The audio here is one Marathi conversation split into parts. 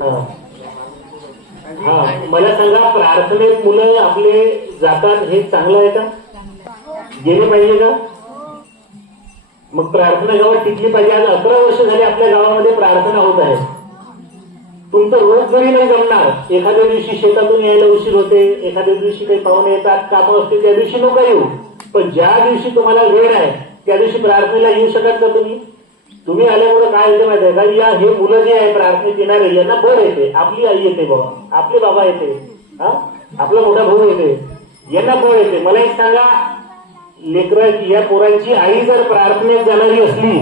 हा. हा मला सांगा प्रार्थनेत मुलं आपले जातात हे चांगलं आहे का? गेले पाहिजे का? मग प्रार्थना गावात टिकली पाहिजे. आज अकरा वर्ष झाली आपल्या गावामध्ये प्रार्थना होत आहे. तुमचं रोज जरी नाही जमणार एखाद्या दिवशी शेतातून यायला उशीर होते एखाद्या दिवशी काही पाहुणे येतात कामं असते त्या दिवशी नका येऊ. पण ज्या दिवशी तुम्हाला वेळ आहे त्या दिवशी प्रार्थनेला येऊ शकाल का तुम्ही? तुम्ही आल्यामुळे काय येते माहिती आहे का? या हे मुलं जे आहे प्रार्थनेत येणारे यांना बळ येते. आपली आई येते बाबा आपले बाबा येते. हा? आपला मोठा भाऊ येते. यांना बळ येते. मला एक सांगा लेकराची या पोरांची आई जर प्रार्थनेत जाणारी असली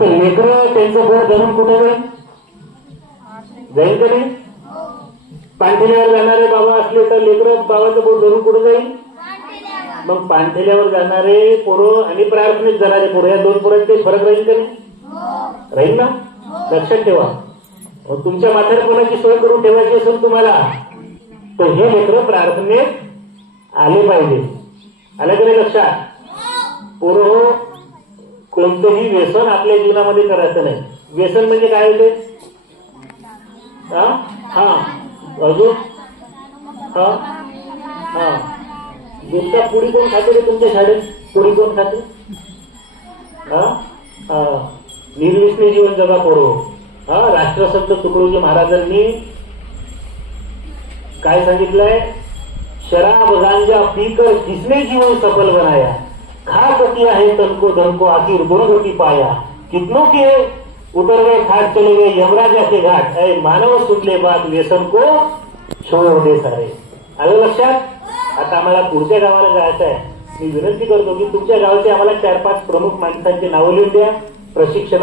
तर लेकरं त्यांचं बळ धरून कुठे जाईल? जाईल का नाही? पाणठेल्यावर जाणारे बाबा असले तर लेकरं बाबाचं बोट धरून कुठे जाईल? मग पाणठेल्यावर जाणारे पोरं आणि प्रार्थनेत जाणारे पोरं या दोन पोरांचे फरक राहील का नाही? राहील ना? लक्षात ठेवा. तुमच्या म्हातारपणाची सोय करून ठेवायची असेल तुम्हाला तर हे लेकरं प्रार्थनेत आले पाहिजे. आलं की नाही लक्षात? पोरं हो, कोणतंही व्यसन आपल्या जीवनामध्ये करायचं नाही. व्यसन म्हणजे काय होते? हा? हा. अजून? हा? हा. गुटखा पुढी कोण खाते रे तुमच्या शाळेत? पुढी कोण खाते? हा? हा. निर्विष्णी जीवन जगा पोरो हा राष्ट्रसंत तुकडोजी महाराजांनी काय सांगितलंय? शराब गांजा पीकर किसने जीवन सफल बनाया. खा कती आहे तनको धनको आखिर गुणगती पाया. कितनों के उतर गए खाट चले गए यमराजा के घाट. अरे मानव सुटले बाद व्यसन को छोड़ दे सारे. आलं लक्षात? आता आम्हाला पुढच्या गावाला जायचं आहे. मी विनंती करतो की तुमच्या गावाचे आम्हाला चार पाच प्रमुख माणसांची नावं लिहून द्या. प्रशिक्षण